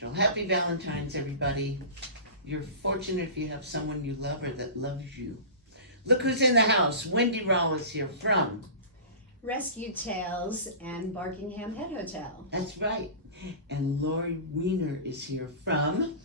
special. Happy Valentine's, everybody. You're fortunate if you have someone you love or that loves you. Look who's in the house. Wendy Rall is here from Rescue Tales and Barkingham Head Hotel. That's right. And Lori Weiner is here from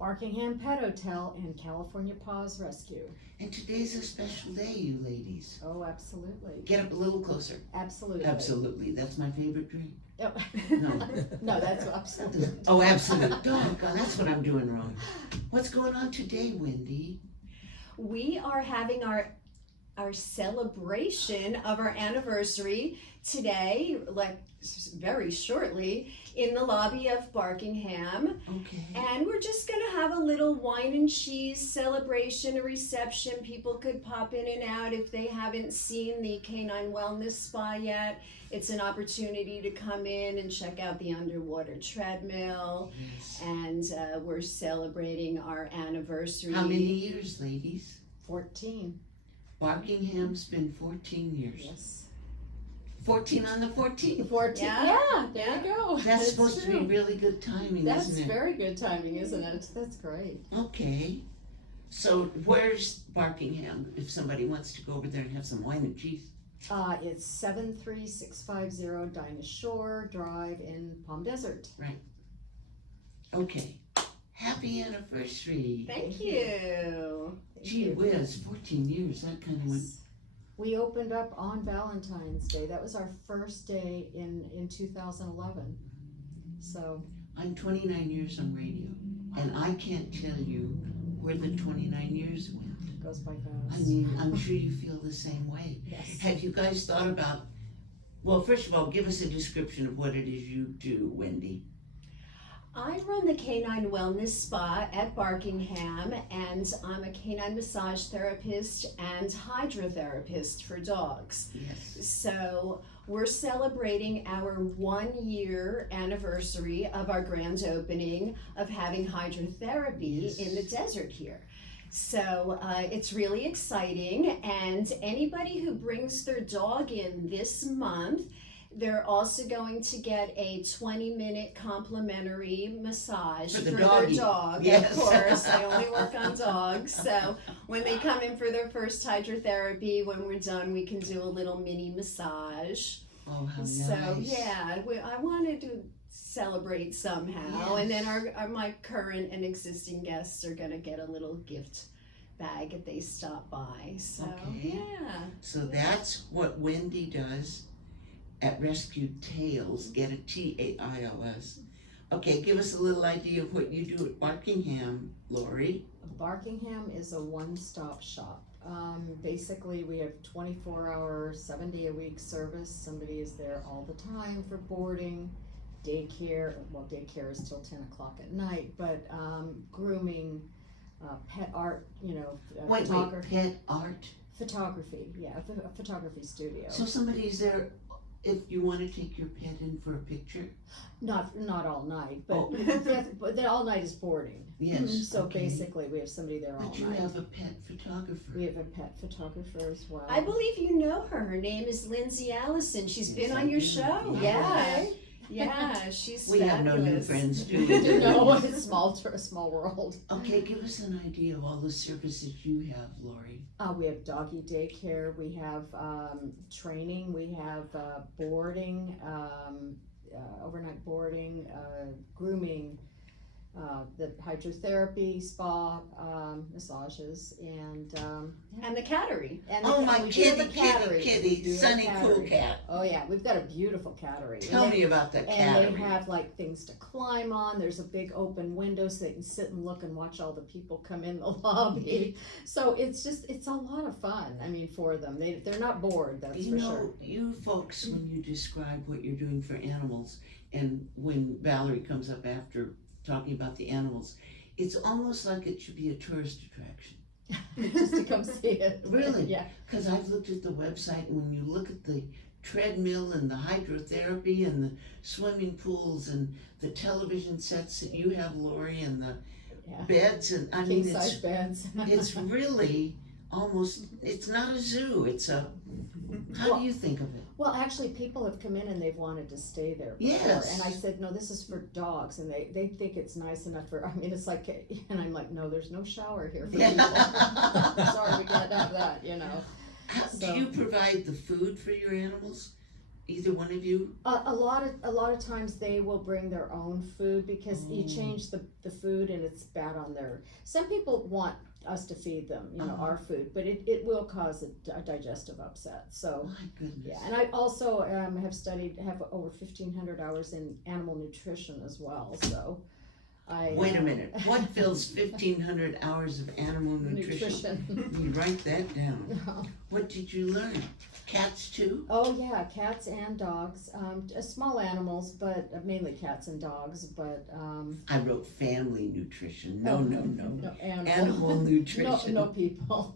Barkingham Pet Hotel and California Paws Rescue. And today's a special day, you ladies. Oh, absolutely. Get up a little closer. Absolutely. Absolutely. That's my favorite drink. Oh. No. No, that's absolutely. Oh, absolute. Doggone, that's what I'm doing wrong. What's going on today, Wendy? We are having our celebration of our anniversary today, like very shortly, in the lobby of Barkingham. Okay. And we're just gonna have a little wine and cheese celebration, a reception. People could pop in and out if they haven't seen the Canine Wellness Spa yet. It's an opportunity to come in and check out the underwater treadmill. Yes. And we're celebrating our anniversary. How many years, ladies? 14. Barkingham's been 14 years. Yes. 14 on the 14th. 14. Yeah. There you go. That's supposed to be really good timing, That's isn't it? very good timing, isn't it? That's great. Okay. So where's Barkingham if somebody wants to go over there and have some wine and cheese? It's 73650 Dinah Shore Drive in Palm Desert. Okay. Happy anniversary. Thank you. Gee whiz, 14 years. That kind of went. We opened up on Valentine's Day. That was our first day in 2011. So I'm 29 years on radio, and I can't tell you where the 29 years went. it goes by fast. I mean, I'm sure you feel the same way. Yes. Have you guys thought about, well, first of all, give us a description of what it is you do, Wendy. I run the Canine Wellness Spa at Barkingham, and I'm a canine massage therapist and hydrotherapist for dogs. Yes. So we're celebrating our 1 year anniversary of our grand opening of having hydrotherapy Yes. in the desert here. So it's really exciting, and anybody who brings their dog in this month, they're also going to get a 20-minute complimentary massage For for the their doggy. dog, Yes. of course. I only work on dogs. So when they come in for their first hydrotherapy, when we're done, we can do a little mini massage. Oh, how nice. So yeah, I wanted to celebrate somehow. And then my current and existing guests are gonna get a little gift bag if they stop by. So Okay. yeah. So that's what Wendy does at Rescue Tales. Get a Tails. Okay, give us a little idea of what you do at Barkingham, Lori. Barkingham is a one-stop shop. Basically, we have 24-hour, 7-day-a-week service. Somebody is there all the time for boarding, daycare. Well, daycare is till 10 o'clock at night, but grooming, pet art, Wait, photography. pet art? Photography, yeah, a photography studio. So somebody's there if you want to take your pet in for a picture? Not all night, but, Oh. but then all night is boarding. Yes. So okay. basically, we have somebody there all But you night. have a pet photographer. We have a pet photographer as well. I believe you know her. Her name is Lindsay Allison. She's Yes, been I on your do. show. Yeah. Yeah, she's We have no new fabulous. friends, do we? No, it's a small world. Okay, give us an idea of all the services you have, Lori. We have doggy daycare, we have training, we have boarding, overnight boarding, grooming, the hydrotherapy, spa, massages, and And the cattery. Oh, my we do have kitty, a cattery. We kitty, do have sunny, cattery. cool cat. Oh yeah, we've got a beautiful cattery. Tell me about that And cattery. they have like things to climb on. There's a big open window so they can sit and look and watch all the people come in the lobby. So it's a lot of fun. I mean, for them, they're not bored. That's You for know, sure. you folks, when you describe what you're doing for animals, and when Valerie comes up after talking about the animals, it's almost like it should be a tourist attraction. Just to come see it. Really? Yeah. Because I've looked at the website, and when you look at the treadmill and the hydrotherapy and the swimming pools and the television sets that you have, Lori, and the Yeah. beds, and I King mean, size beds. it's really almost, it's not a zoo, it's a, how do you think of it? Well, actually, people have come in and they've wanted to stay there before. Yes. And I said, no, this is for dogs. And they think it's nice enough for, I mean, it's like, and I'm like, no, there's no shower here for people. Sorry, we can't have that, you know. Do you provide the food for your animals? Either one of you? A lot of times they will bring their own food because you change the food and it's bad on their, some people want us to feed them, you know, our food, but it will cause a digestive upset. So, My goodness. yeah, and I also have over 1,500 hours in animal nutrition as well. So, Wait a minute. What fills 1,500 hours of animal nutrition? You write that down. What did you learn? Cats too? Oh yeah, cats and dogs. Small animals, but mainly cats and dogs. But I wrote family nutrition. No, animal nutrition. No people.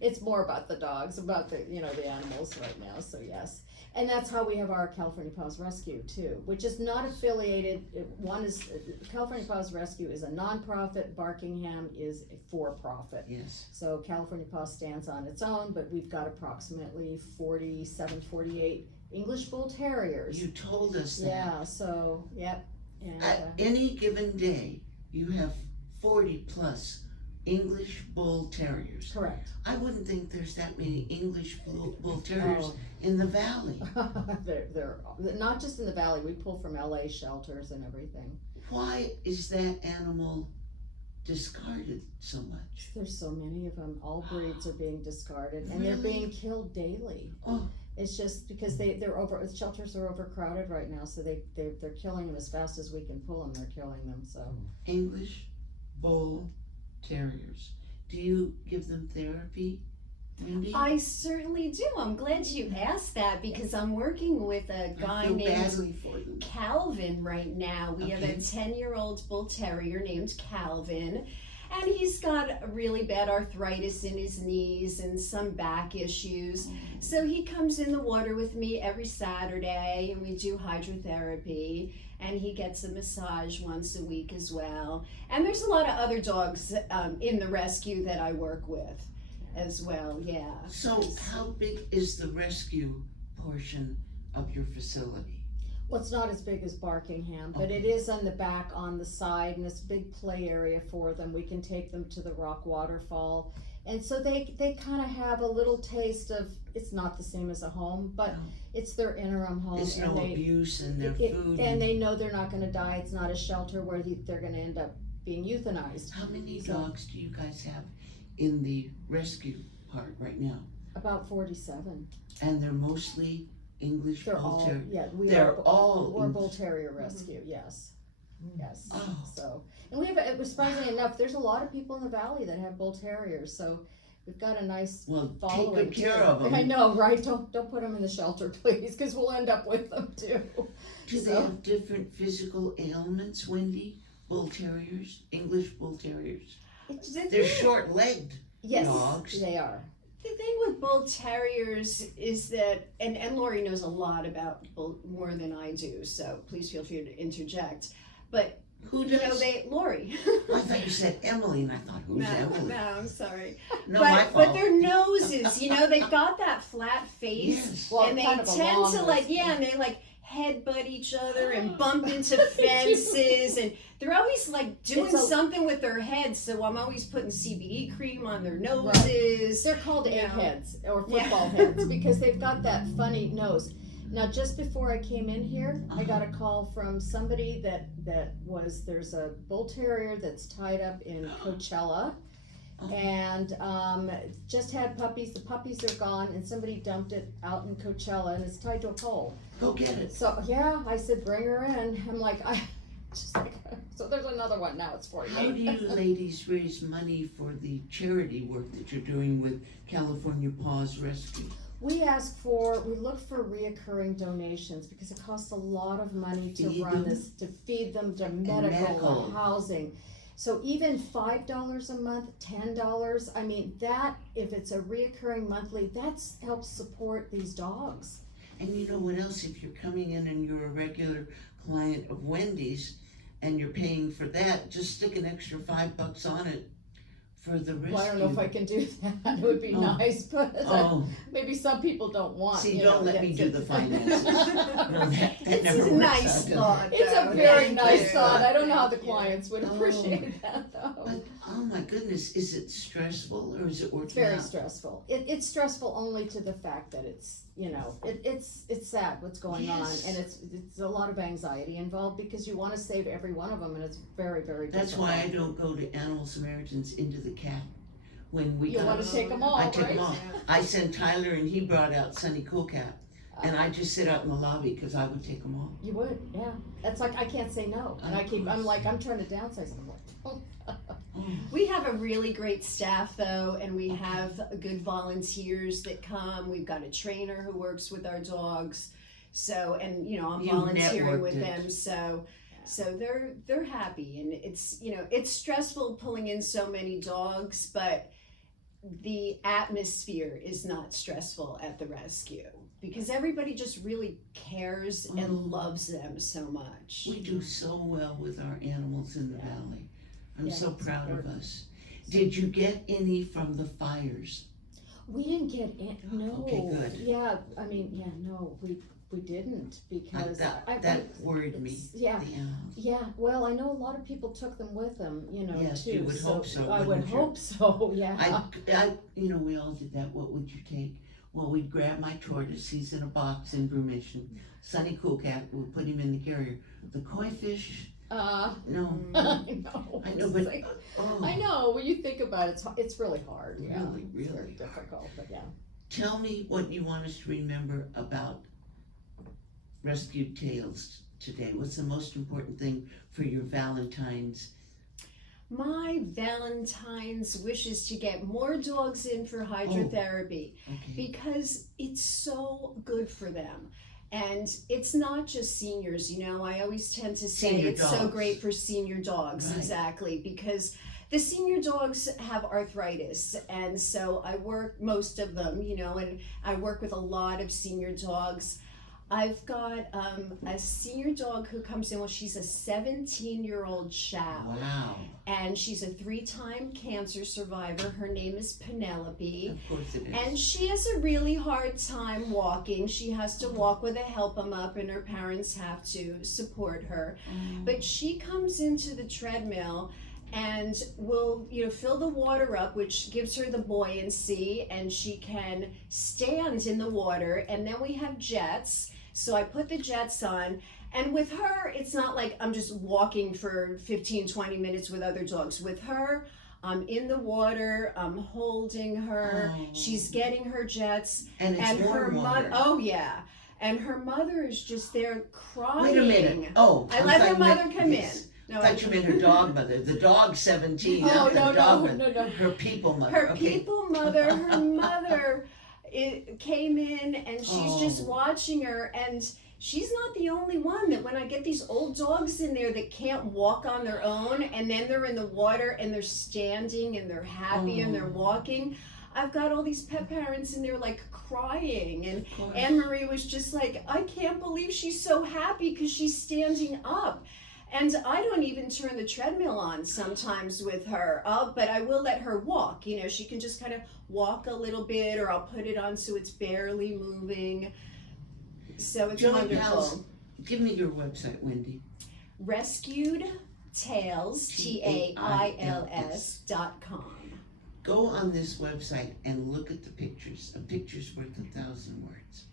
It's more about the dogs, about the the animals right now. So yes, and that's how we have our California Paws Rescue too, which is not affiliated. One is California Paws Rescue is a nonprofit. Barkingham is a for-profit. Yes. So California Paws stands on its own, but we've got approximately 47, 48 English Bull Terriers. You told us that. Yeah. So yep. And, At any given day, you have 40 plus English Bull Terriers. correct. I wouldn't think there's that many English Bull Terriers in the valley. They're not just in the valley. We pull from LA shelters and everything. Why is that animal discarded so much? There's so many of them. All breeds are being discarded, and they're Really? being killed daily. Oh. It's just because the shelters are overcrowded right now, so they're killing them as fast as we can pull them. They're killing them. So English Bull Terriers. Do you give them therapy, Wendy? I certainly do. I'm glad you asked that because I'm working with a guy I feel named badly for them. Calvin right now. We have a Okay. 10-year-old bull terrier named Calvin, and he's got really bad arthritis in his knees and some back issues. So he comes in the water with me every Saturday, and we do hydrotherapy, and he gets a massage once a week as well. And there's a lot of other dogs in the rescue that I work with as well, yeah. So how big is the rescue portion of your facility? well, it's not as big as Barkingham, but it is on the back, on the side, and it's a big play area for them. We can take them to the rock waterfall. And so they kind of have a little taste of, it's not the same as a home, but it's their interim home. There's no abuse in their food. And they know they're not going to die. It's not a shelter where they're going to end up being euthanized. How many dogs do you guys have in the rescue part right now? About 47. And they're mostly English They're Bull all, Terrier? yeah, They're all we're English. Bull Terrier Rescue, yes. Yes. Oh. So, and we have, surprisingly enough, there's a lot of people in the valley that have Bull Terriers, so we've got a nice following. Take good care of them. I know, right? Don't put them in the shelter, please, because we'll end up with them too. Do they have different physical ailments, Wendy? Bull Terriers, English Bull Terriers. They're short-legged dogs. They are. The thing with bull terriers is that, and Lori knows a lot about bull more than I do, so please feel free to interject. But Who you know, does? Lori. I thought you said Emily, and I thought, who's Emily? No, I'm sorry. No, my But fault. their noses, you know, they've got that flat face, Yes. Well, and they kind of a tend long to nose. and they headbutt each other and bump into fences, and they're always doing something with their heads. So I'm always putting CBD cream on their noses. They're called You know. eggheads or football heads because they've got that funny nose. Now, just before I came in here, I got a call from somebody there's a bull terrier that's tied up in Coachella, and just had puppies. The puppies are gone, and somebody dumped it out in Coachella, and it's tied to a pole. Go get it. So yeah, I said bring her in. I'm like, so there's another one now. It's 48. How do you ladies raise money for the charity work that you're doing with California Paws Rescue? We look for reoccurring donations because it costs a lot of money to Feed run them. this, to feed them, to medical and housing. So even $5 a month, $10, I mean, that, if it's a reoccurring monthly, that helps support these dogs. And you know what else? If you're coming in and you're a regular client of Wendy's and you're paying for that, just stick an extra $5 on it for the rescue. Well, I don't know if I can do that, it would be Oh. nice, but Oh, maybe some people don't want, see, you don't know, let me do the finances. No, that It's never a works nice out, does it? thought. It's a though. very Thank nice you. thought, I don't know how the Thank you. clients would Oh. appreciate that though. But, oh my goodness, is it stressful or is it It's working very out? stressful. It's stressful only to the fact that it's, you know, it's sad what's going on, Yes. and it's a lot of anxiety involved because you wanna save every one of them, and it's very, very difficult. That's why I don't go to Animal Samaritans into the cat. When we You got, wanna take them all, I right? took them all. I sent Tyler and he brought out Sunny Cool Cat. And I just sit out in the lobby because I would take them all. You would, yeah. That's like, I can't say no, and I'm like, I'm trying to downsize, I'm like, oh. We have a really great staff though, and we have good volunteers that come. We've got a trainer who works with our dogs. So, and you know, I'm You've volunteering networked with it. them. So they're happy, and it's, you know, it's stressful pulling in so many dogs, but the atmosphere is not stressful at the rescue because everybody just really cares and loves them so much. We do so well with our animals in the valley. I'm Yeah, so it's proud of important. us. Did you get any from the fires? We didn't get no. Okay, good. Yeah, I mean, yeah, no, we didn't because That worried me, Yeah, the animals. yeah. Well, I know a lot of people took them with them, you know, Yes, too. you would hope so, I would wouldn't you? hope so. Yeah. You know, we all did that. What would you take? Well, we'd grab my tortoise. He's in a box in Brumation. Sunny Cool Cat. We'll put him in the carrier. The koi fish. No. I know. I know, It's but like- oh, I know. When you think about it, it's really hard. Yeah, Really, it's very really difficult. But yeah. tell me what you want us to remember about Rescued Tales today. What's the most important thing for your Valentine's? My Valentine's wish is to get more dogs in for hydrotherapy Okay. because it's so good for them. And it's not just seniors, you know, I always tend to say Senior it's so dogs. great for senior dogs, Right. exactly, because the senior dogs have arthritis, and so I work, most of them, you know, and I work with a lot of senior dogs. I've got a senior dog who comes in, well, she's a 17-year-old chow. Wow. And she's a 3-time cancer survivor. Her name is Penelope. Of course it is. And she has a really hard time walking. She has to walk with a help 'em up, and her parents have to support her. Oh, But she comes into the treadmill and will, you know, fill the water up, which gives her the buoyancy, and she can stand in the water. And then we have jets. So I put the jets on. And with her, it's not like I'm just walking for 15, 20 minutes with other dogs. With her, I'm in the water, I'm holding her, Oh. she's getting her jets, and it's and her warm water. mother, oh yeah, and her mother is just there crying. Wait a minute. Oh, I let her thought you mother meant- come in. yes. No, I thought you meant her dog mother. The dog's 17, Oh, not the no, dog no, mother. no. Her people mother. her Okay. people mother, her mother, it came in, and she's just Oh. watching her, and she's not the only one. That when I get these old dogs in there that can't walk on their own, and then they're in the water and they're standing and they're happy and they're Oh. walking, I've got all these pet parents in there like crying, and Of course. Anne Marie was just like, I can't believe she's so happy because she's standing up. And I don't even turn the treadmill on sometimes with her, but I will let her walk. You know, she can just kind of walk a little bit, or I'll put it on so it's barely moving. So it's Joey wonderful. Pals, give me your website, Wendy. Rescued Tails, TAILS.com. Go on this website and look at the pictures. A picture's worth 1,000 words.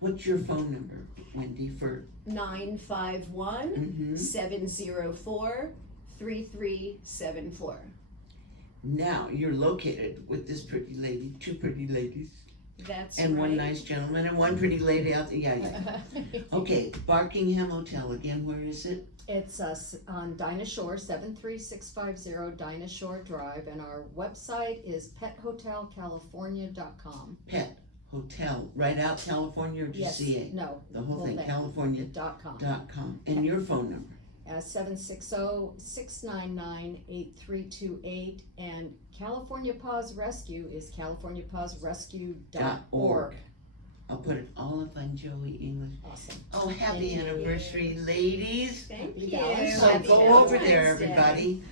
What's your phone number, Wendy, for 951 704 3374. Now you're located with this pretty lady, 2 pretty ladies, That's and right. one nice gentleman, and one pretty lady out there. Yeah. Okay, Barkingham Hotel again. Where is it? It's on Dinah Shore, 73650 Dinah Shore Drive, and our website is pethotelcalifornia.com. Pet Hotel, right out California, or just Yes, CA? no, The whole thing, thing. California.com. .com. And your phone number? 760-699-8328, and California Paws Rescue is californiapawsrescue.org. I'll put it all up on Joey English. Awesome. Oh, happy Thank you. anniversary, ladies. Thank Happy you. Valentine's So Happy go over there, Valentine's Day.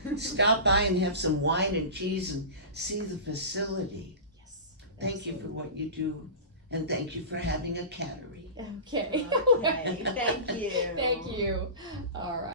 everybody. Stop by and have some wine and cheese and see the facility. Yes. Thank you for what you do, and thank you for having a cattery. Okay. Okay, thank you. Thank you. All right.